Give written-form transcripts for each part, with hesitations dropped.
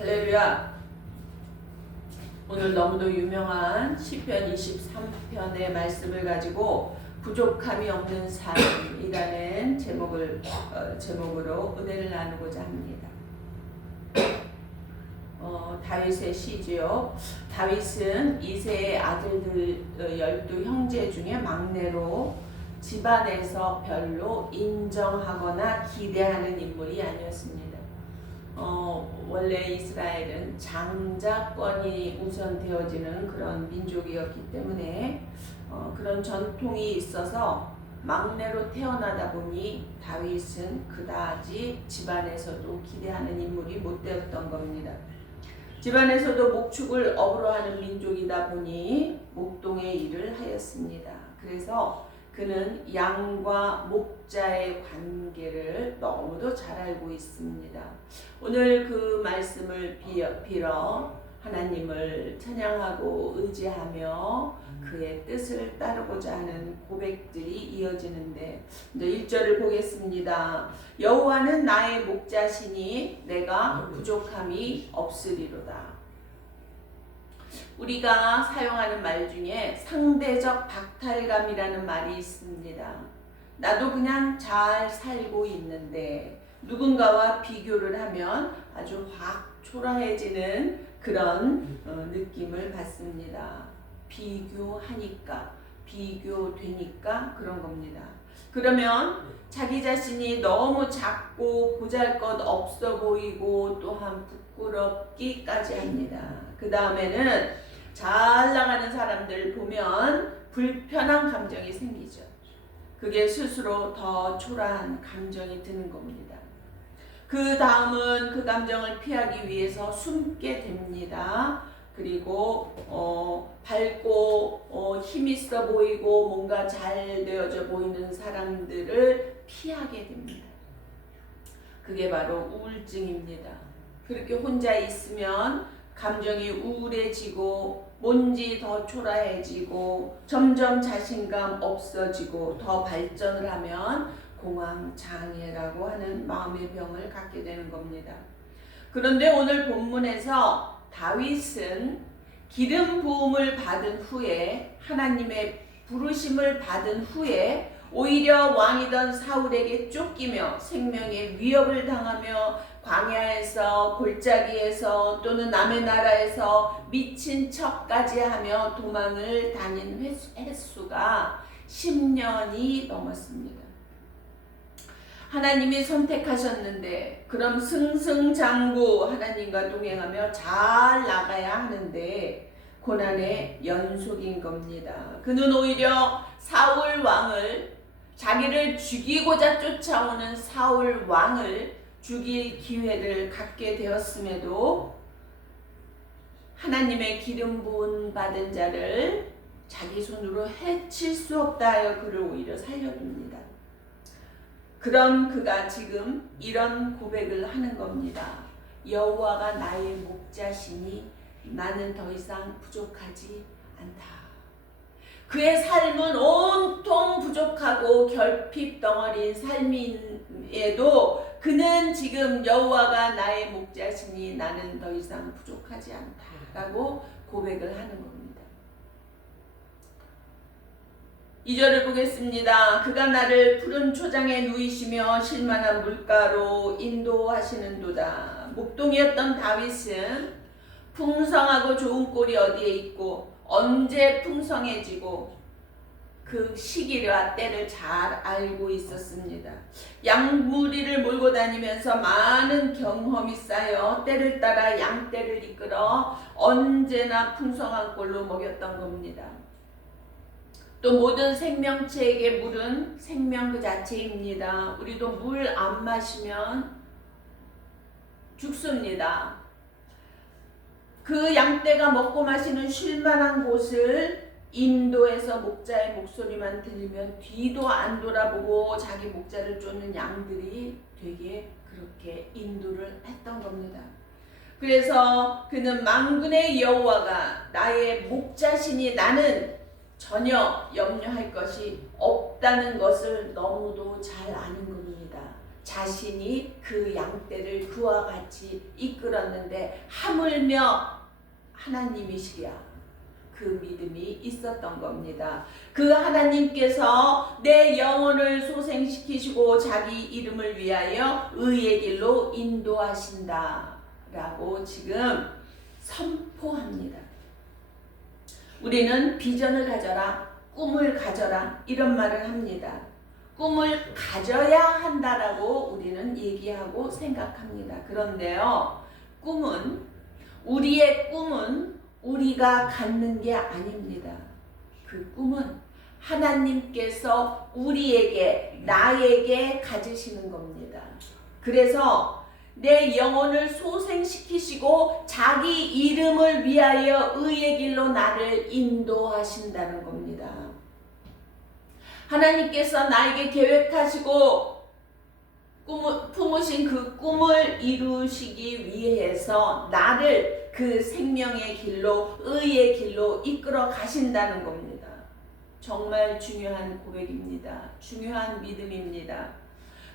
할렐루야. 오늘 너무도 유명한 시편 23편의 말씀을 가지고 부족함이 없는 삶이라는 제목으로 은혜를 나누고자 합니다. 다윗의 시지요. 다윗은 이세의 아들들 12 형제 중에 막내로 집안에서 별로 인정하거나 기대하는 인물이 아니었습니다. 원래 이스라엘은 장자권이 우선되어지는 그런 민족이었기 때문에 그런 전통이 있어서 막내로 태어나다 보니 다윗은 그다지 집안에서도 기대하는 인물이 못 되었던 겁니다. 집안에서도 목축을 업으로 하는 민족이다 보니 목동의 일을 하였습니다. 그래서 그는 양과 목자의 관계를 너무도 잘 알고 있습니다. 오늘 그 말씀을 빌어 하나님을 찬양하고 의지하며 그의 뜻을 따르고자 하는 고백들이 이어지는데, 이제 1절을 보겠습니다. 여호와는 나의 목자시니 내가 부족함이 없으리로다. 우리가 사용하는 말 중에 상대적 박탈감이라는 말이 있습니다. 나도 그냥 잘 살고 있는데 누군가와 비교를 하면 아주 확 초라해지는 그런 느낌을 받습니다. 비교하니까, 비교되니까 그런 겁니다. 그러면 자기 자신이 너무 작고 보잘것없어 보이고 또한 부끄럽기까지 합니다. 그 다음에는 잘 나가는 사람들 보면 불편한 감정이 생기죠. 그게 스스로 더 초라한 감정이 드는 겁니다. 그 다음은 그 감정을 피하기 위해서 숨게 됩니다. 그리고 밝고 힘있어 보이고 뭔가 잘 되어져 보이는 사람들을 피하게 됩니다. 그게 바로 우울증입니다. 그렇게 혼자 있으면 감정이 우울해지고 뭔지 더 초라해지고 점점 자신감 없어지고 더 발전을 하면 공황장애라고 하는 마음의 병을 갖게 되는 겁니다. 그런데 오늘 본문에서 다윗은 기름 부음을 받은 후에, 하나님의 부르심을 받은 후에 오히려 왕이던 사울에게 쫓기며 생명의 위협을 당하며 광야에서, 골짜기에서 또는 남의 나라에서 미친 척까지 하며 도망을 다닌 횟수가 10년이 넘었습니다. 하나님이 선택하셨는데 그럼 승승장구 하나님과 동행하며 잘 나가야 하는데 고난의 연속인 겁니다. 그는 오히려 사울 왕을, 자기를 죽이고자 쫓아오는 사울 왕을 죽일 기회를 갖게 되었음에도 하나님의 기름 부음 받은 자를 자기 손으로 해칠 수 없다 하여 그를 오히려 살려둡니다. 그런 그가 지금 이런 고백을 하는 겁니다. 여호와가 나의 목자시니 나는 더 이상 부족하지 않다. 그의 삶은 온통 부족하고 결핍 덩어리인 삶임에도 그는 지금 여호와가 나의 목자시니 나는 더 이상 부족하지 않다라고 고백을 하는 겁니다. 2절을 보겠습니다. 그가 나를 푸른 초장에 누이시며 실만한 물가로 인도하시는도다. 목동이었던 다윗은 풍성하고 좋은 꼴이 어디에 있고 언제 풍성해지고 그 시기와 때를 잘 알고 있었습니다. 양무리를 몰고 다니면서 많은 경험이 쌓여 때를 따라 양떼를 이끌어 언제나 풍성한 꼴로 먹였던 겁니다. 또 모든 생명체에게 물은 생명 그 자체입니다. 우리도 물 안 마시면 죽습니다. 그 양떼가 먹고 마시는 쉴만한 곳을 인도해서 목자의 목소리만 들리면 뒤도 안 돌아보고 자기 목자를 쫓는 양들이 되게 그렇게 인도를 했던 겁니다. 그래서 그는 만군의 여호와가 나의 목자시니 나는 전혀 염려할 것이 없다는 것을 너무도 잘 아는 겁니다. 자신이 그 양떼를 그와 같이 이끌어 이끌었는데 하물며 하나님이시랴. 그 믿음이 있었던 겁니다. 그 하나님께서 내 영혼을 소생시키시고 자기 이름을 위하여 의의 길로 인도하신다 라고 지금 선포합니다. 우리는 비전을 가져라, 꿈을 가져라 이런 말을 합니다. 꿈을 가져야 한다라고 우리는 얘기하고 생각합니다. 그런데요, 우리의 꿈은 우리가 갖는 게 아닙니다. 그 꿈은 하나님께서 우리에게, 나에게 가지시는 겁니다. 그래서 내 영혼을 소생시키시고 자기 이름을 위하여 의의 길로 나를 인도하신다는 겁니다. 하나님께서 나에게 계획하시고 품으신 그 꿈을 이루시기 위해서 나를 그 생명의 길로, 의의 길로 이끌어 가신다는 겁니다. 정말 중요한 고백입니다. 중요한 믿음입니다.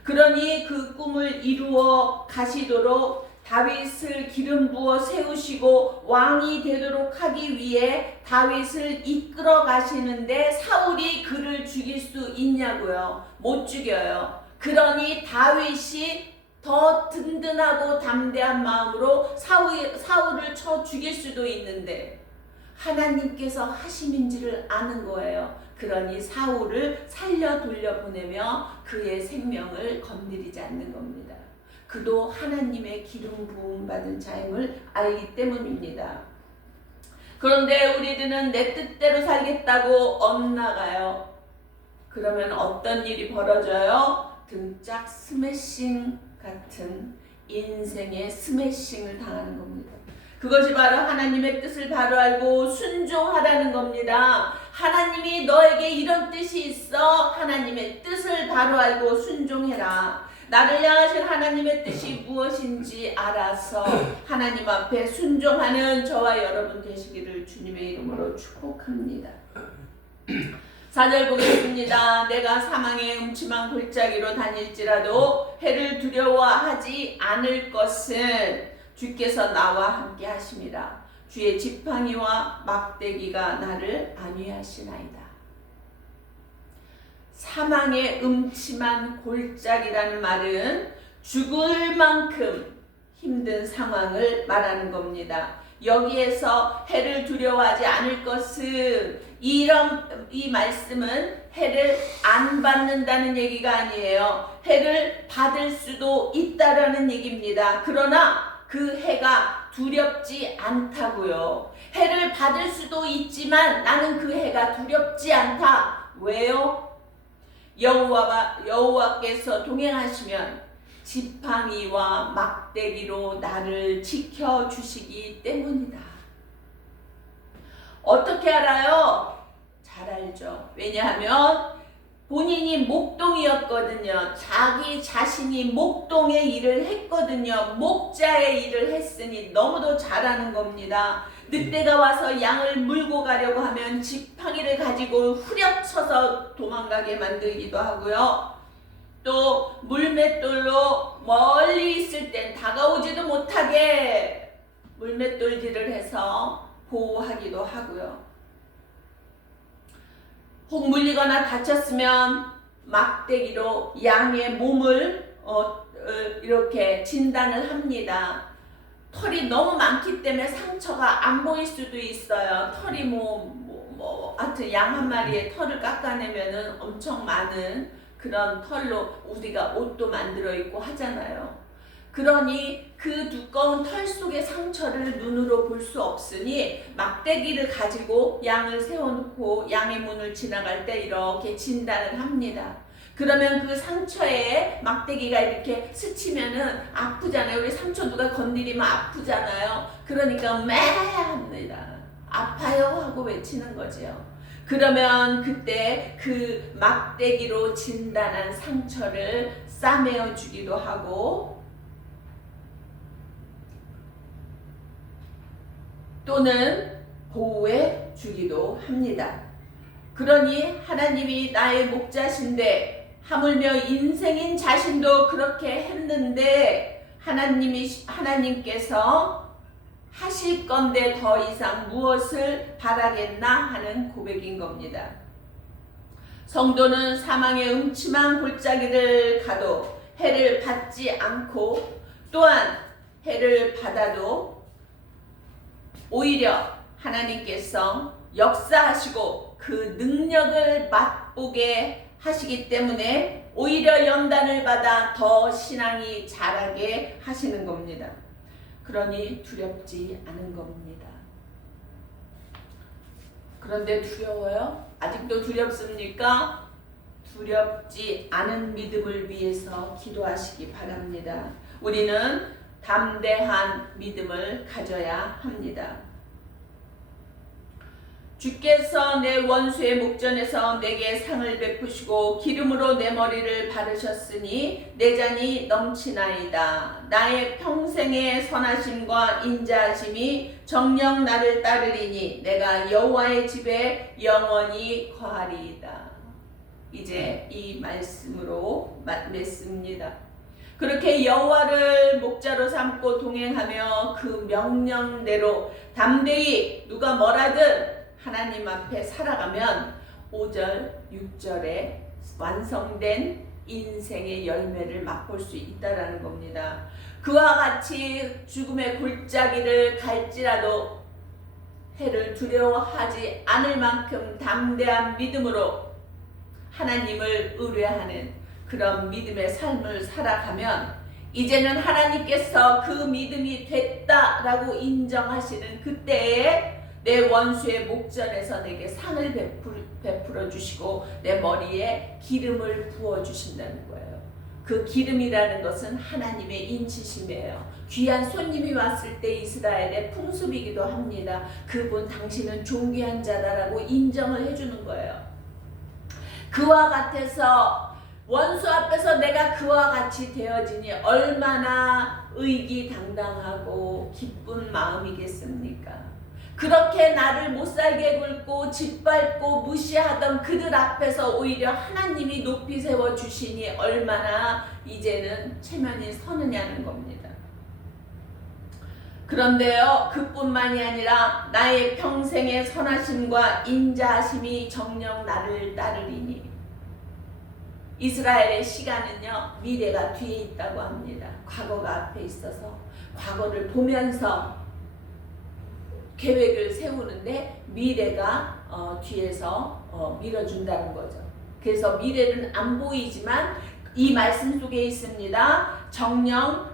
그러니 그 꿈을 이루어 가시도록 다윗을 기름 부어 세우시고 왕이 되도록 하기 위해 다윗을 이끌어 가시는데 사울이 그를 죽일 수 있냐고요? 못 죽여요. 그러니 다윗이 더 든든하고 담대한 마음으로 사울을 쳐 죽일 수도 있는데 하나님께서 하심인지를 아는 거예요. 그러니 사울을 살려 돌려보내며 그의 생명을 건드리지 않는 겁니다. 그도 하나님의 기름 부음 받은 자임을 알기 때문입니다. 그런데 우리들은 내 뜻대로 살겠다고 엇나가요. 그러면 어떤 일이 벌어져요? 등짝 스매싱 같은 인생의 스매싱을 당하는 겁니다. 그것이 바로 하나님의 뜻을 바로 알고 순종하라는 겁니다. 하나님이 너에게 이런 뜻이 있어. 하나님의 뜻을 바로 알고 순종해라. 나를 향하신 하나님의 뜻이 무엇인지 알아서 하나님 앞에 순종하는 저와 여러분 되시기를 주님의 이름으로 축복합니다. 4절 보겠습니다. 내가 사망의 음침한 골짜기로 다닐지라도 해를 두려워하지 않을 것은 주께서 나와 함께 하심이라. 주의 지팡이와 막대기가 나를 안위하시나이다. 사망의 음침한 골짜기라는 말은 죽을 만큼 힘든 상황을 말하는 겁니다. 여기에서 해를 두려워하지 않을 것은 이 말씀은 해를 안 받는다는 얘기가 아니에요. 해를 받을 수도 있다라는 얘기입니다. 그러나 그 해가 두렵지 않다고요. 해를 받을 수도 있지만 나는 그 해가 두렵지 않다. 왜요? 여호와께서 동행하시면 지팡이와 막대기로 나를 지켜주시기 때문이다. 어떻게 알아요? 잘 알죠. 왜냐하면 본인이 목동이었거든요. 자기 자신이 목동의 일을 했거든요. 목자의 일을 했으니 너무도 잘하는 겁니다. 늑대가 와서 양을 물고 가려고 하면 지팡이를 가지고 후려쳐서 도망가게 만들기도 하고요. 또 물맷돌로 멀리 있을 땐 다가오지도 못하게 물맷돌질을 해서 보호하기도 하고요. 혹 물리거나 다쳤으면 막대기로 양의 몸을 이렇게 진단을 합니다. 털이 너무 많기 때문에 상처가 안 보일 수도 있어요. 털이 하여튼 양 한 마리의 털을 깎아내면은 엄청 많은 그런 털로 우리가 옷도 만들어 입고 하잖아요. 그러니 그 두꺼운 털 속의 상처를 눈으로 볼 수 없으니 막대기를 가지고 양을 세워놓고 양의 문을 지나갈 때 이렇게 진단을 합니다. 그러면 그 상처에 막대기가 이렇게 스치면은 아프잖아요. 우리 상처 누가 건드리면 아프잖아요. 그러니까 매 합니다. 아파요 하고 외치는 거죠. 그러면 그때 그 막대기로 진단한 상처를 싸매어 주기도 하고 또는 보호해 주기도 합니다. 그러니 하나님이 나의 목자신데 하물며 인생인 자신도 그렇게 했는데 하나님께서 하실 건데 더 이상 무엇을 바라겠나 하는 고백인 겁니다. 성도는 사망의 음침한 골짜기를 가도 해를 받지 않고 또한 해를 받아도 오히려 하나님께서 역사하시고 그 능력을 맛보게 하시기 때문에 오히려 연단을 받아 더 신앙이 자라게 하시는 겁니다. 그러니 두렵지 않은 겁니다. 그런데 두려워요? 아직도 두렵습니까? 두렵지 않은 믿음을 위해서 기도하시기 바랍니다. 우리는 담대한 믿음을 가져야 합니다. 주께서 내 원수의 목전에서 내게 상을 베푸시고 기름으로 내 머리를 바르셨으니 내 잔이 넘치나이다. 나의 평생의 선하심과 인자하심이 정녕 나를 따르리니 내가 여호와의 집에 영원히 거하리이다. 이제 이 말씀으로 맺습니다. 그렇게 여호와를 목자로 삼고 동행하며 그 명령대로 담대히 누가 뭐라든 하나님 앞에 살아가면 5절, 6절에 완성된 인생의 열매를 맛볼 수 있다라는 겁니다. 그와 같이 죽음의 골짜기를 갈지라도 해를 두려워하지 않을 만큼 담대한 믿음으로 하나님을 의뢰하는 그런 믿음의 삶을 살아가면 이제는 하나님께서 그 믿음이 됐다라고 인정하시는 그때에 내 원수의 목전에서 내게 상을 베풀어 주시고 내 머리에 기름을 부어 주신다는 거예요. 그 기름이라는 것은 하나님의 인치심이에요. 귀한 손님이 왔을 때 이스라엘의 풍습이기도 합니다. 그분 당신은 존귀한 자다라고 인정을 해주는 거예요. 그와 같아서 원수 앞에서 내가 그와 같이 되어지니 얼마나 의기당당하고 기쁜 마음이겠습니까? 그렇게 나를 못살게 굴고 짓밟고 무시하던 그들 앞에서 오히려 하나님이 높이 세워주시니 얼마나 이제는 체면이 서느냐는 겁니다. 그런데요, 그뿐만이 아니라 나의 평생의 선하심과 인자하심이 정녕 나를 따르리니 이스라엘의 시간은요, 미래가 뒤에 있다고 합니다. 과거가 앞에 있어서 과거를 보면서 계획을 세우는데 미래가 뒤에서 밀어준다는 거죠. 그래서 미래는 안 보이지만 이 말씀 속에 있습니다. 정녕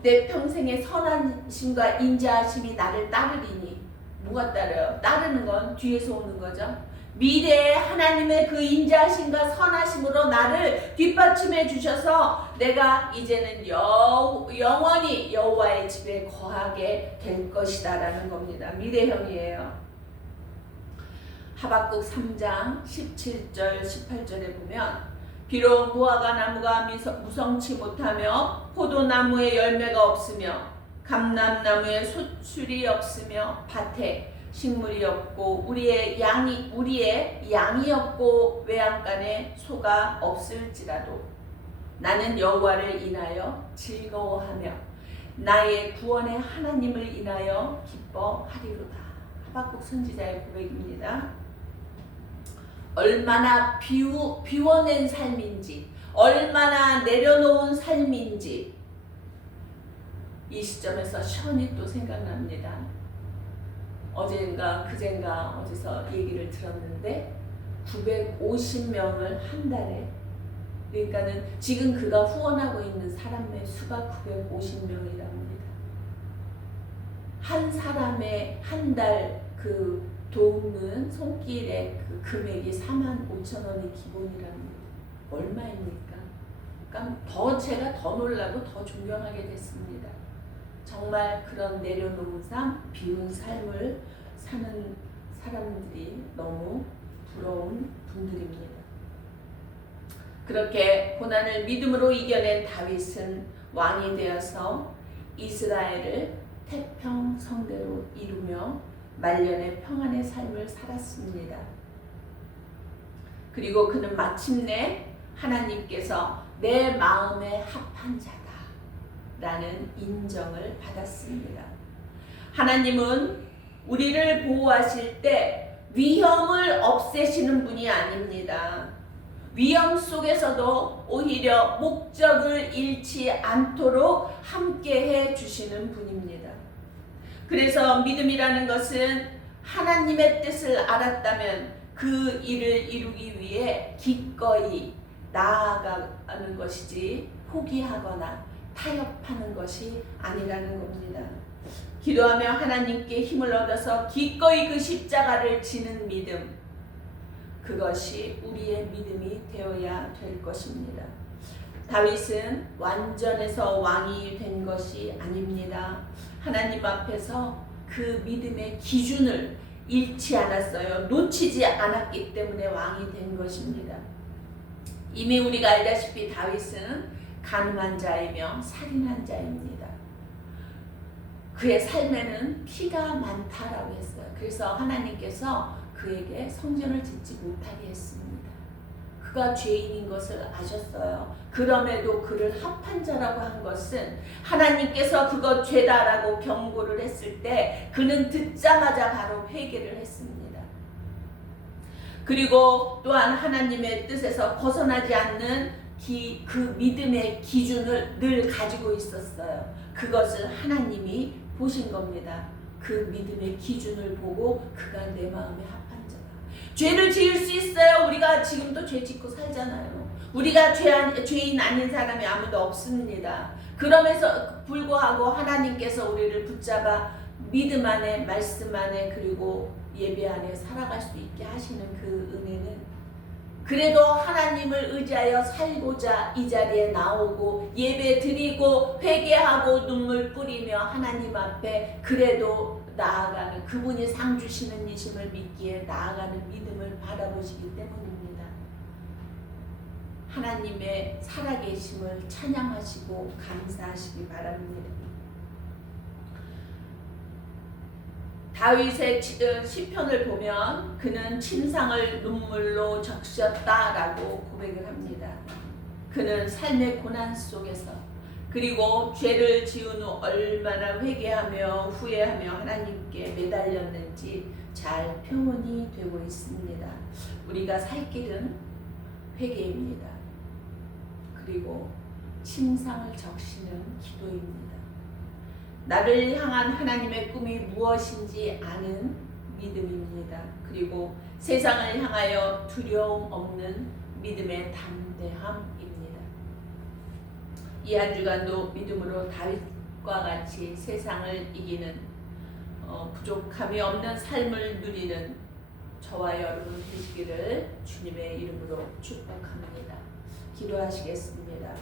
내 평생의 선하심과 인자하심이 나를 따르리니 뭐가 따르요? 따르는 건 뒤에서 오는 거죠. 미래에 하나님의 그 인자하심과 선하심으로 나를 뒷받침해 주셔서 내가 이제는 영원히 여호와의 집에 거하게 될 것이다 라는 겁니다. 미래형이에요. 하박국 3장 17절 18절에 보면 비록 무화과 나무가 무성치 못하며 포도나무에 열매가 없으며 감람나무에 소출이 없으며 밭에 식물이 없고 우리의 양이 없고 외양간에 소가 없을지라도 나는 여호와를 인하여 즐거워하며 나의 구원의 하나님을 인하여 기뻐하리로다. 하박국 선지자의 고백입니다. 얼마나 비워낸 삶인지, 얼마나 내려놓은 삶인지 이 시점에서 시원히 또 생각납니다. 어젠가 그젠가 어디서 얘기를 들었는데 950명을 한 달에, 그러니까는 지금 그가 후원하고 있는 사람의 수가 950명이랍니다. 한 사람의 한 달 그 도움은 손길의 그 금액이 45,000원이 기본이랍니다. 얼마입니까? 그러니까 제가 더 놀라고 더 존경하게 됐습니다. 정말 그런 내려놓은 삶, 비운 삶을 사는 사람들이 너무 부러운 분들입니다. 그렇게 고난을 믿음으로 이겨낸 다윗은 왕이 되어서 이스라엘을 태평성대로 이루며 말년의 평안의 삶을 살았습니다. 그리고 그는 마침내 하나님께서 내 마음에 합한 자다, 라는 인정을 받았습니다. 하나님은 우리를 보호하실 때 위험을 없애시는 분이 아닙니다. 위험 속에서도 오히려 목적을 잃지 않도록 함께해 주시는 분입니다. 그래서 믿음이라는 것은 하나님의 뜻을 알았다면 그 일을 이루기 위해 기꺼이 나아가는 것이지 포기하거나 타협하는 것이 아니라는 겁니다. 기도하며 하나님께 힘을 얻어서 기꺼이 그 십자가를 지는 믿음, 그것이 우리의 믿음이 되어야 될 것입니다. 다윗은 완전해서 왕이 된 것이 아닙니다. 하나님 앞에서 그 믿음의 기준을 잃지 않았어요. 놓치지 않았기 때문에 왕이 된 것입니다. 이미 우리가 알다시피 다윗은 가늠한 자이며 살인한 자입니다. 그의 삶에는 피가 많다라고 했어요. 그래서 하나님께서 그에게 성전을 짓지 못하게 했습니다. 그가 죄인인 것을 아셨어요. 그럼에도 그를 합한 자라고 한 것은 하나님께서 그거 죄다라고 경고를 했을 때 그는 듣자마자 바로 회개를 했습니다. 그리고 또한 하나님의 뜻에서 벗어나지 않는 그 믿음의 기준을 늘 가지고 있었어요. 그것을 하나님이 보신 겁니다. 그 믿음의 기준을 보고 그가 내 마음에 합한 자다. 죄를 지을 수 있어요. 우리가 지금도 죄 짓고 살잖아요. 우리가 죄인 아닌 사람이 아무도 없습니다. 그럼에도 불구하고 하나님께서 우리를 붙잡아 믿음 안에, 말씀 안에, 그리고 예배 안에 살아갈 수 있게 하시는 그 은혜는, 그래도 하나님을 의지하여 살고자 이 자리에 나오고 예배 드리고 회개하고 눈물 뿌리며 하나님 앞에 그래도 나아가는, 그분이 상 주시는 이심을 믿기에 나아가는 믿음을 바라보시기 때문입니다. 하나님의 살아계심을 찬양하시고 감사하시기 바랍니다. 다윗의 시편을 보면 그는 침상을 눈물로 적셨다라고 고백을 합니다. 그는 삶의 고난 속에서, 그리고 죄를 지은 후 얼마나 회개하며 후회하며 하나님께 매달렸는지 잘 표현이 되고 있습니다. 우리가 살 길은 회개입니다. 그리고 침상을 적시는 기도입니다. 나를 향한 하나님의 꿈이 무엇인지 아는 믿음입니다. 그리고 세상을 향하여 두려움 없는 믿음의 담대함입니다. 이 한 주간도 믿음으로 다윗과 같이 세상을 이기는 부족함이 없는 삶을 누리는 저와 여러분 되시기를 주님의 이름으로 축복합니다. 기도하시겠습니다.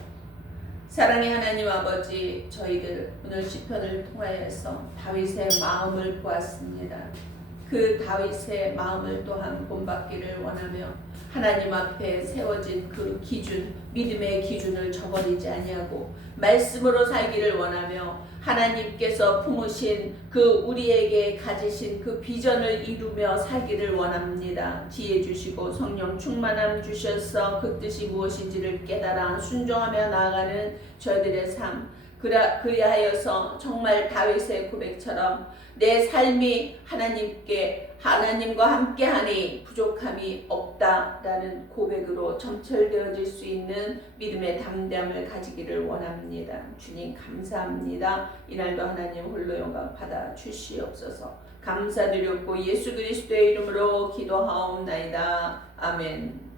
사랑의 하나님 아버지, 저희들 오늘 시편을 통하여서 다윗의 마음을 보았습니다. 그 다윗의 마음을 또한 본받기를 원하며 하나님 앞에 세워진 그 기준, 믿음의 기준을 저버리지 아니하고 말씀으로 살기를 원하며 하나님께서 품으신 그 우리에게 가지신 그 비전을 이루며 살기를 원합니다. 지혜 주시고 성령 충만함 주셔서 그 뜻이 무엇인지를 깨달아 순종하며 나아가는 저희들의 삶, 그리하여서 정말 다윗의 고백처럼 내 삶이 하나님과 함께하니 부족함이 없다라는 고백으로 점철되어질 수 있는 믿음의 담대함을 가지기를 원합니다. 주님 감사합니다. 이날도 하나님 홀로 영광 받아 주시옵소서. 감사드렸고 예수 그리스도의 이름으로 기도하옵나이다. 아멘.